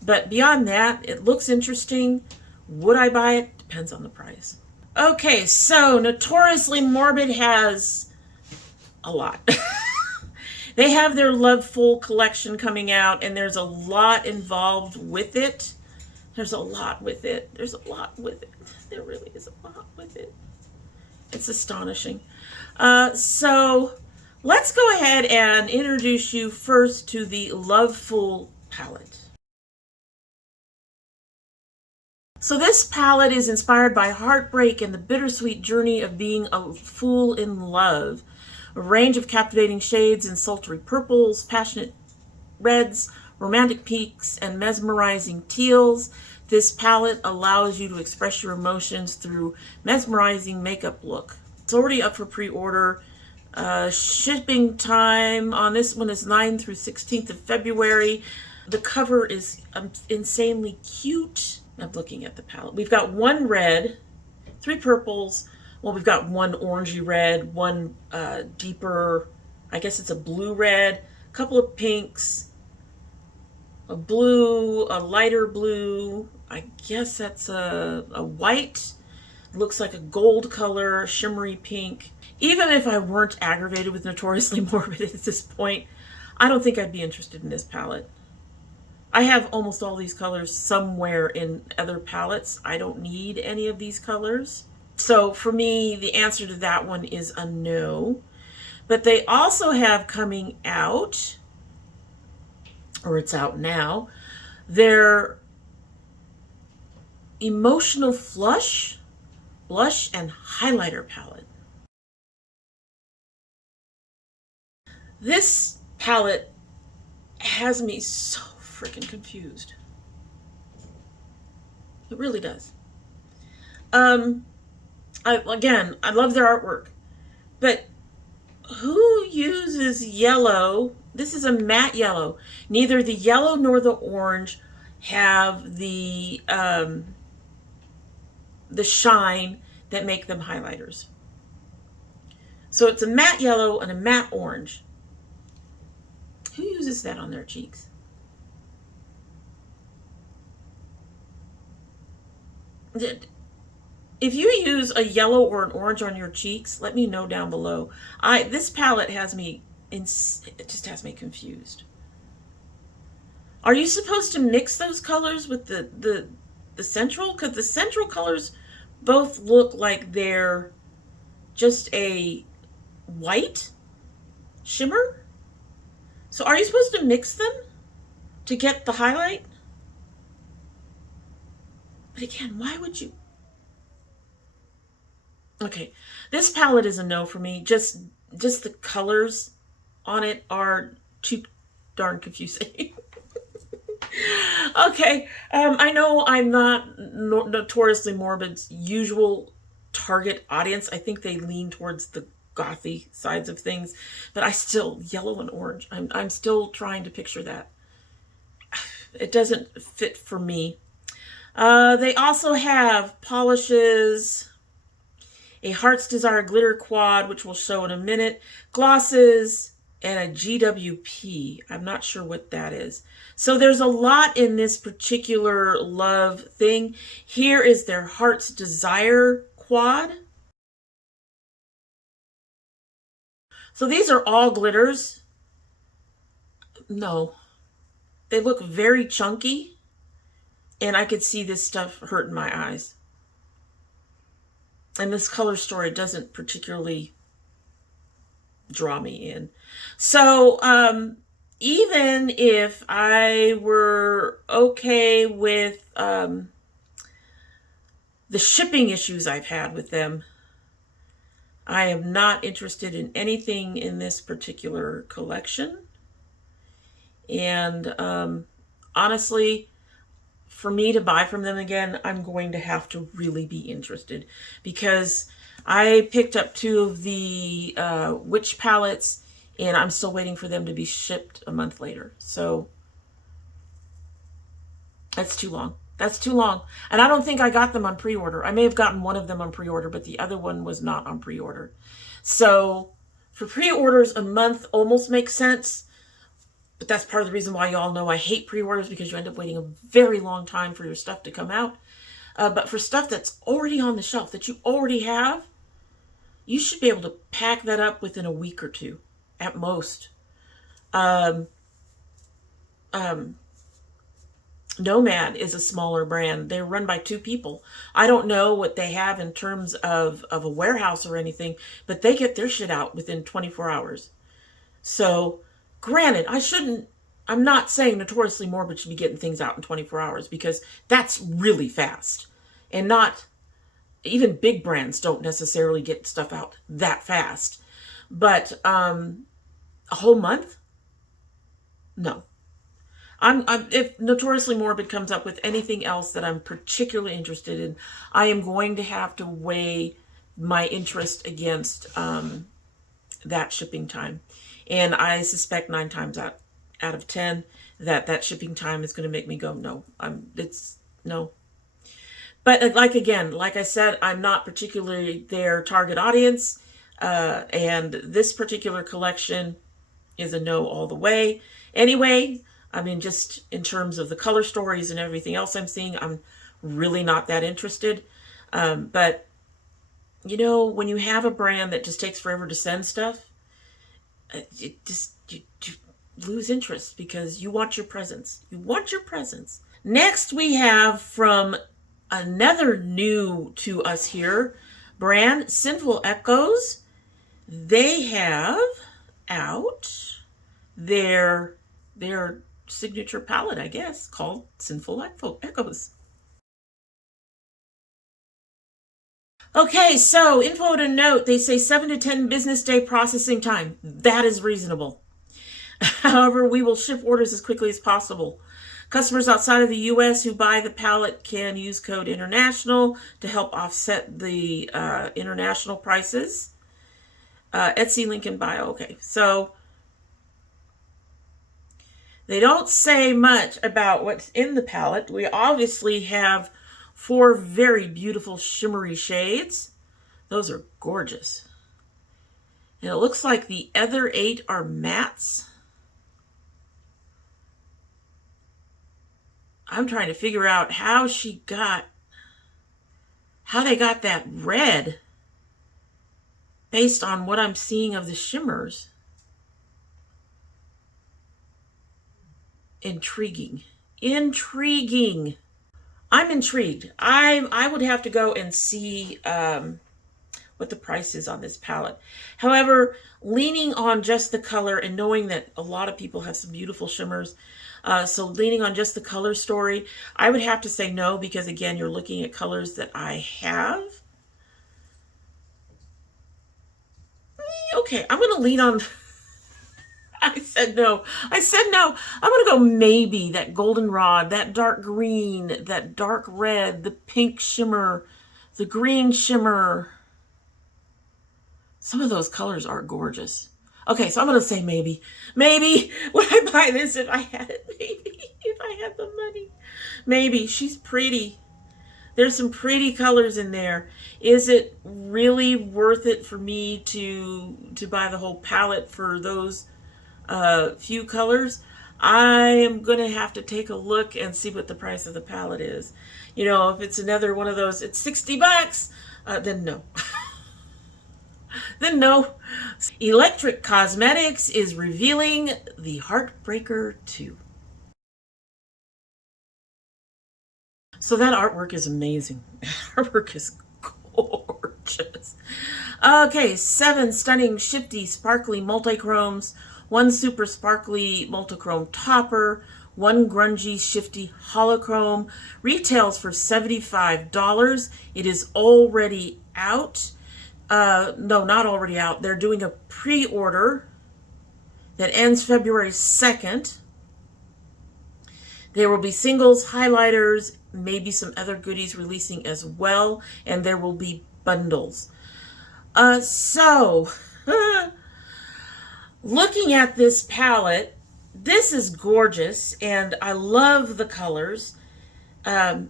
But beyond that, it looks interesting. Would I buy it? Depends on the price. Okay, so Notoriously Morbid has a lot. They have their Loveful collection coming out, and there's a lot involved with it. There's a lot with it. There's a lot with it. There really is a lot with it. It's astonishing. So let's go ahead and introduce you first to the Loveful palette. So this palette is inspired by heartbreak and the bittersweet journey of being a fool in love. A range of captivating shades in sultry purples, passionate reds, romantic pinks, and mesmerizing teals. This palette allows you to express your emotions through mesmerizing makeup look. It's already up for pre-order. Shipping time on this one is 9th through 16th of February. The cover is insanely cute. I'm looking at the palette. We've got 1 red, 3 purples. Well, we've got 1 orangey red, 1 deeper, I guess it's a blue red, a couple of pinks, a blue, a lighter blue. I guess that's a white. Looks like a gold color, shimmery pink. Even if I weren't aggravated with Notoriously Morbid at this point, I don't think I'd be interested in this palette. I have almost all these colors somewhere in other palettes. I don't need any of these colors. So for me, the answer to that one is a no. But they also have coming out, or it's out now, their Emotional Flush blush and highlighter palette. This palette has me so freaking confused. It really does. Again, I love their artwork, but who uses yellow? This is a matte yellow. Neither the yellow nor the orange have the shine that make them highlighters. So it's a matte yellow and a matte orange. Who uses that on their cheeks? If you use a yellow or an orange on your cheeks, let me know down below. This palette has me it just has me confused. Are you supposed to mix those colors with the central? Because the central colors both look like they're just a white shimmer. So are you supposed to mix them to get the highlight? But again, why would you? Okay, this palette is a no for me. Just the colors on it are too darn confusing. Okay, I know I'm not Notoriously Morbid's usual target audience. I think they lean towards the gothy sides of things, but I still, yellow and orange, I'm still trying to picture that. It doesn't fit for me. They also have polishes, a Heart's Desire glitter quad, which we'll show in a minute, glosses, and a GWP. I'm not sure what that is. So there's a lot in this particular love thing. Here is their Heart's Desire quad. So these are all glitters. No, they look very chunky, and I could see this stuff hurting my eyes. And this color story doesn't particularly draw me in. So even if I were okay with the shipping issues I've had with them, I am not interested in anything in this particular collection. And honestly, for me to buy from them again, I'm going to have to really be interested, because I picked up 2 of the witch palettes, and I'm still waiting for them to be shipped a month later. So that's too long. That's too long. And I don't think I got them on pre-order. I may have gotten one of them on pre-order, but the other one was not on pre-order. So for pre-orders, a month almost makes sense. But that's part of the reason why y'all know I hate pre-orders, because you end up waiting a very long time for your stuff to come out. But for stuff that's already on the shelf, that you already have, you should be able to pack that up within a week or 2 at most. Nomad is a smaller brand. They're run by 2 people. I don't know what they have in terms of a warehouse or anything, but they get their shit out within 24 hours. So granted, I'm not saying Notoriously Morbid should be getting things out in 24 hours, because that's really fast. And not, even big brands don't necessarily get stuff out that fast. But a whole month? No. If Notoriously Morbid comes up with anything else that I'm particularly interested in, I am going to have to weigh my interest against that shipping time. And I suspect 9 times out of 10 that shipping time is going to make me go, no. No. But like I said, I'm not particularly their target audience. And this particular collection is a no all the way. Anyway, I mean, just in terms of the color stories and everything else I'm seeing, I'm really not that interested. But, you know, when you have a brand that just takes forever to send stuff, you lose interest, because you want your presence. You want your presence. Next, we have from another new to us here brand, Sinful Echoes. They have out their signature palette, I guess, called Sinful Echoes. Okay, so info to note, they say 7 to 10 business day processing time. That is reasonable. However, we will ship orders as quickly as possible. Customers outside of the U.S. who buy the palette can use code INTERNATIONAL to help offset the international prices. Etsy link in bio. Okay, so they don't say much about what's in the palette. We obviously have 4 very beautiful shimmery shades. Those are gorgeous. And it looks like the other 8 are mattes. I'm trying to figure out how they got that red based on what I'm seeing of the shimmers. Intriguing. Intriguing. I'm intrigued. I would have to go and see what the price is on this palette. However, leaning on just the color and knowing that a lot of people have some beautiful shimmers, so leaning on just the color story, I would have to say no, because again, you're looking at colors that I have. Okay, I'm going to lean on... I said no. I said no. I'm going to go maybe that goldenrod, that dark green, that dark red, the pink shimmer, the green shimmer. Some of those colors are gorgeous. Okay, so I'm going to say maybe. Maybe. Would I buy this if I had it? Maybe. If I had the money. Maybe. She's pretty. There's some pretty colors in there. Is it really worth it for me to buy the whole palette for those few colors? I am going to have to take a look and see what the price of the palette is. You know, if it's another one of those, it's 60 bucks, then no. Then no. Electric Cosmetics is revealing the Heartbreaker 2. So that artwork is amazing. Artwork is gorgeous. Okay, 7 stunning, shifty, sparkly multichromes, 1 super sparkly multichrome topper, 1 grungy, shifty holochrome. Retails for $75. It is already out. No, not already out. They're doing a pre-order that ends February 2nd. There will be singles, highlighters, maybe some other goodies releasing as well, and there will be bundles. Looking at this palette, this is gorgeous, and I love the colors,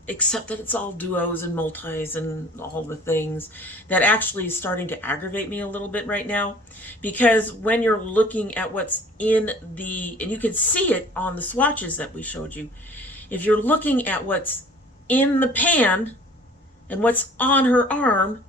except that it's all duos and multis and all the things that actually is starting to aggravate me a little bit right now, because when you're looking at what's in the, and you can see it on the swatches that we showed you, if you're looking at what's in the pan and what's on her arm,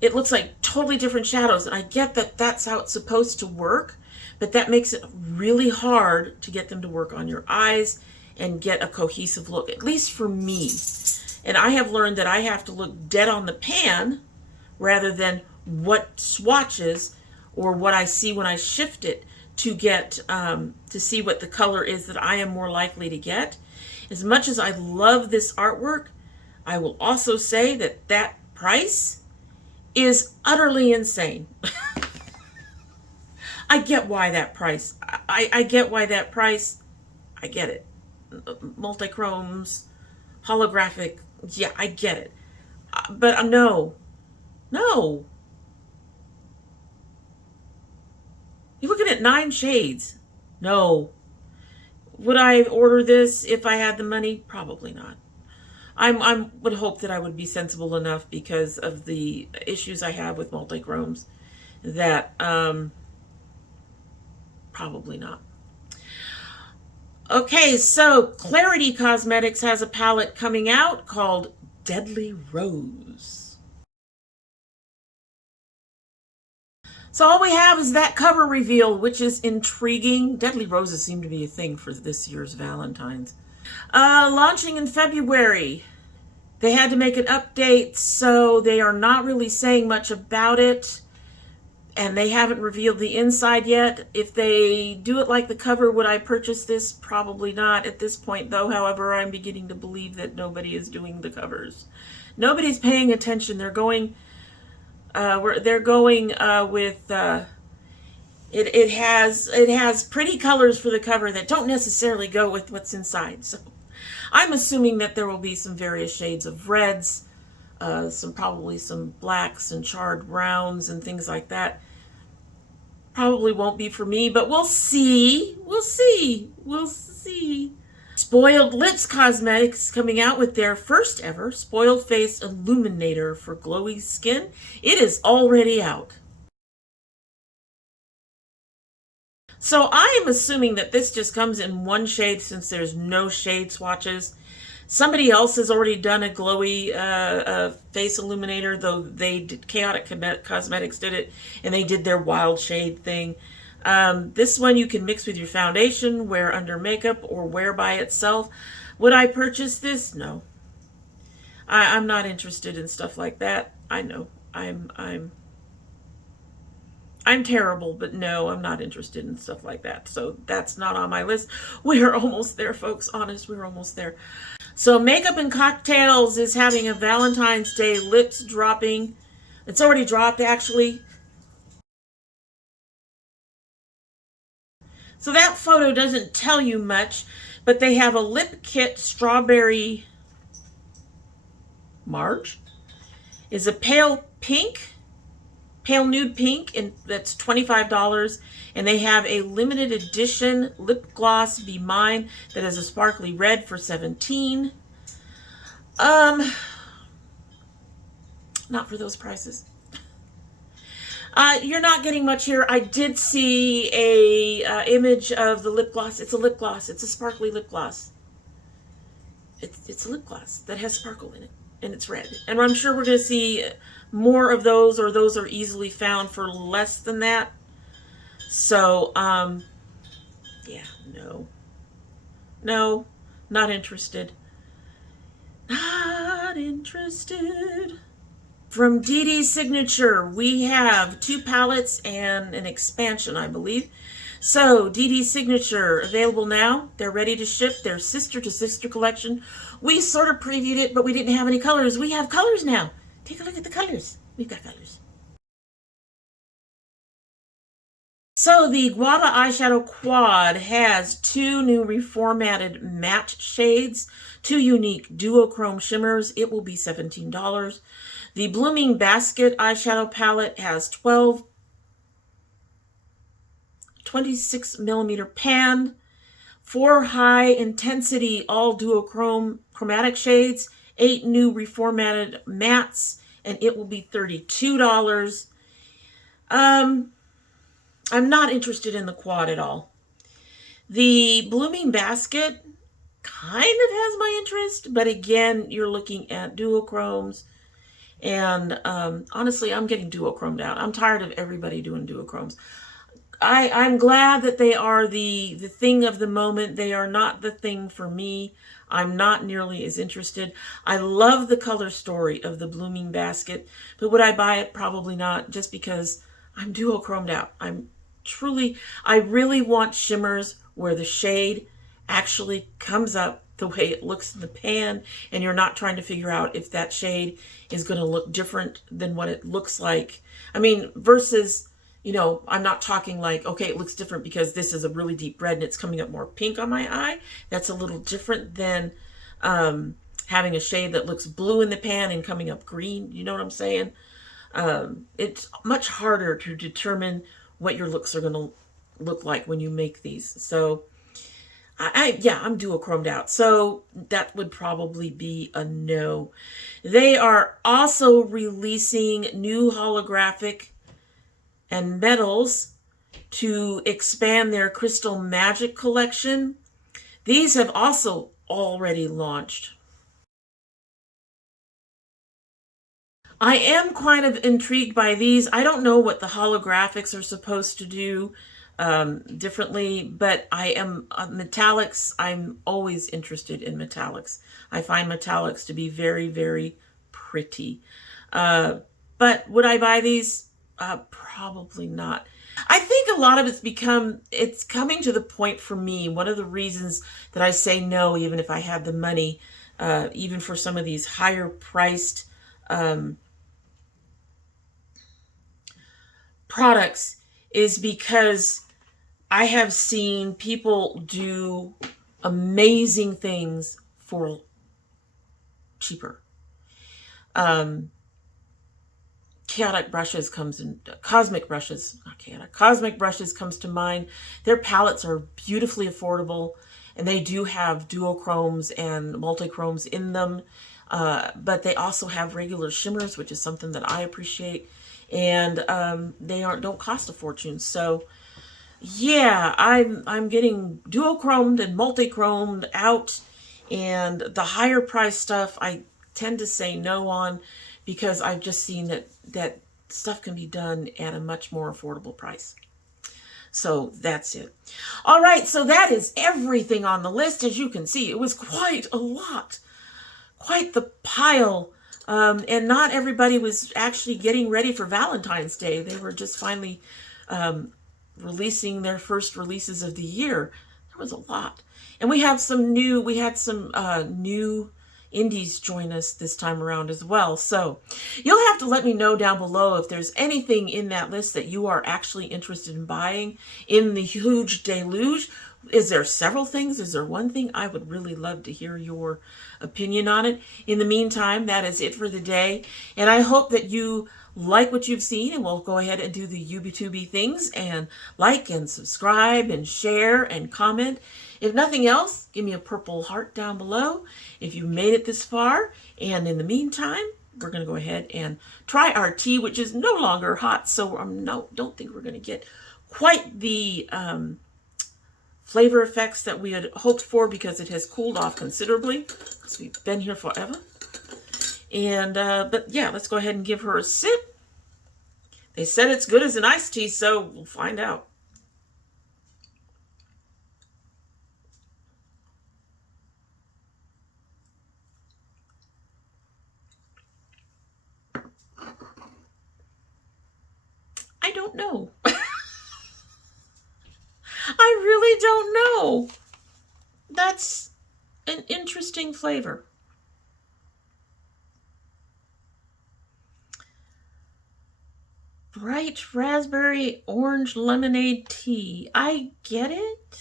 it looks like totally different shadows. And I get that that's how it's supposed to work, but that makes it really hard to get them to work on your eyes and get a cohesive look, at least for me. And I have learned that I have to look dead on the pan rather than what swatches or what I see when I shift it to get to see what the color is that I am more likely to get. As much as I love this artwork, I will also say that that price is utterly insane. I get why that price. I get why that price. I get it. Multichromes, holographic. Yeah, I get it. But no. No. You're looking at 9 shades. No. Would I order this if I had the money? Probably not. I would hope that I would be sensible enough because of the issues I have with multichromes that probably not. Okay, so Klarity Kosmetics has a palette coming out called Deadly Rose. So all we have is that cover reveal, which is intriguing. Deadly Roses seem to be a thing for this year's Valentine's. Launching in February. They had to make an update, so they are not really saying much about it. and they haven't revealed the inside yet. If they do it like the cover, would I purchase this? Probably not at this point, though. However, I'm beginning to believe that nobody is doing the covers. Nobody's paying attention. They're going with it has pretty colors for the cover that don't necessarily go with what's inside. So I'm assuming that there will be some various shades of reds, probably some blacks and charred browns and things like that. Probably won't be for me, but we'll see. We'll see. We'll see. Spoiled Lips Cosmetics coming out with their first ever Spoiled Face Illuminator for glowy skin. It is already out. So I am assuming that this just comes in one shade since there's no shade swatches. Somebody else has already done a glowy face illuminator, though Chaotic Cosmetics did it, and they did their wild shade thing. This one you can mix with your foundation, wear under makeup, or wear by itself. Would I purchase this? No. I'm not interested in stuff like that. I know. I'm terrible, but no, I'm not interested in stuff like that. So that's not on my list. We're almost there, folks. Honest, we're almost there. So Makeup and Cocktails is having a Valentine's Day lips dropping. It's already dropped, actually. So that photo doesn't tell you much, but they have a lip kit, Strawberry Marge. Is a pale nude pink, and that's $25. And they have a limited edition lip gloss, Be Mine, that is a sparkly red for $17. Not for those prices. You're not getting much here. I did see a image of the lip gloss. It's a lip gloss. It's a sparkly lip gloss. It's a lip gloss that has sparkle in it, and it's red. And I'm sure we're going to see more of those, or those are easily found for less than that. So, yeah, no, not interested. Not interested. From DD Signature, we have 2 palettes and an expansion, I believe. So, DD Signature, available now. They're ready to ship. Their sister-to-sister collection. We sort of previewed it, but we didn't have any colors. We have colors now. Take a look at the colors. We've got colors. So the Guava Eyeshadow Quad has 2 new reformatted matte shades, 2 unique duochrome shimmers. It will be $17. The Blooming Basket eyeshadow palette has 12 26mm pan, 4 high intensity all duochrome chromatic shades, 8 new reformatted mattes, and it will be $32. I'm not interested in the quad at all. The Blooming Basket kind of has my interest, but again, you're looking at duochromes, and honestly, I'm getting duochromed out. I'm tired of everybody doing duochromes. I'm glad that they are the thing of the moment. They are not the thing for me. I'm not nearly as interested. I love the color story of the Blooming Basket, but would I buy it? Probably not, just because I'm duochromed out. I really want shimmers where the shade actually comes up the way it looks in the pan, and you're not trying to figure out if that shade is going to look different than what it looks like. I mean, versus, you know, I'm not talking like, okay, it looks different because this is a really deep red and it's coming up more pink on my eye. That's a little different than having a shade that looks blue in the pan and coming up green. You know what I'm saying? It's much harder to determine what your looks are going to look like when you make these. So, I'm duochromed out. So that would probably be a no. They are also releasing new holographic and metals to expand their Crystal Magic collection. These have also already launched. I am kind of intrigued by these. I don't know what the holographics are supposed to do differently, but I am metallics. I'm always interested in metallics. I find metallics to be very, very pretty. But would I buy these? Probably not. I think a lot of it's coming to the point for me. One of the reasons that I say no, even if I had the money, even for some of these higher priced products, is because I have seen people do amazing things for cheaper. Cosmic brushes comes to mind. Their palettes are beautifully affordable, and they do have duochromes and multichromes in them. But they also have regular shimmers, which is something that I appreciate, and they don't cost a fortune. So yeah, I'm getting duochromed and multichromed out, and the higher price stuff I tend to say no on, because I've just seen that stuff can be done at a much more affordable price. So that's it. All right, so that is everything on the list. As you can see, it was quite a lot, quite the pile. And not everybody was actually getting ready for Valentine's Day. They were just finally releasing their first releases of the year. There was a lot. And we had some new indies join us this time around as well. So you'll have to let me know down below if there's anything in that list that you are actually interested in buying in the huge deluge. Is there several things? Is there one thing? I would really love to hear your opinion on it. In the meantime, that is it for the day. And I hope that you like what you've seen, and we'll go ahead and do the UB2B things and like and subscribe and share and comment. If nothing else, give me a purple heart down below if you made it this far. And in the meantime, we're going to go ahead and try our tea, which is no longer hot. So don't think we're going to get quite the flavor effects that we had hoped for, because it has cooled off considerably, because we've been here forever. And but yeah, let's go ahead and give her a sip. They said it's good as an iced tea, so we'll find out. I don't know. I really don't know. That's an interesting flavor. Bright raspberry orange lemonade tea. I get it,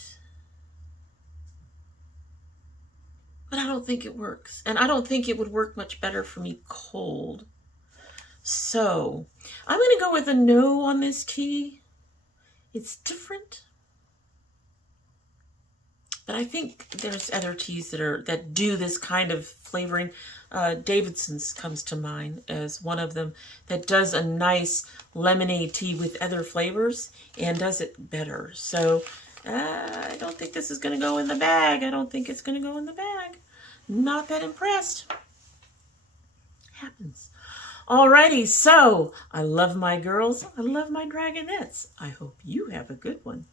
but I don't think it works. And I don't think it would work much better for me cold. So I'm going to go with a no on this tea. It's different, but I think there's other teas that do this kind of flavoring. Davidson's comes to mind as one of them that does a nice lemonade tea with other flavors and does it better. So I don't think this is going to go in the bag. I don't think it's going to go in the bag. Not that impressed. Happens. Alrighty, so I love my girls. I love my dragonettes. I hope you have a good one.